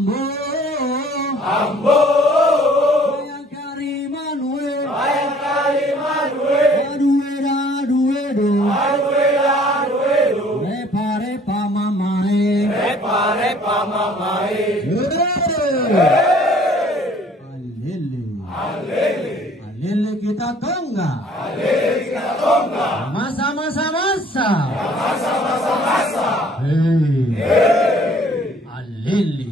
Ambo, Ambo, bayang kariman we, bayang kaliman we, aduwe do, aduedo, repa mamae, repa mamae, alele kita tonga, masa, alele.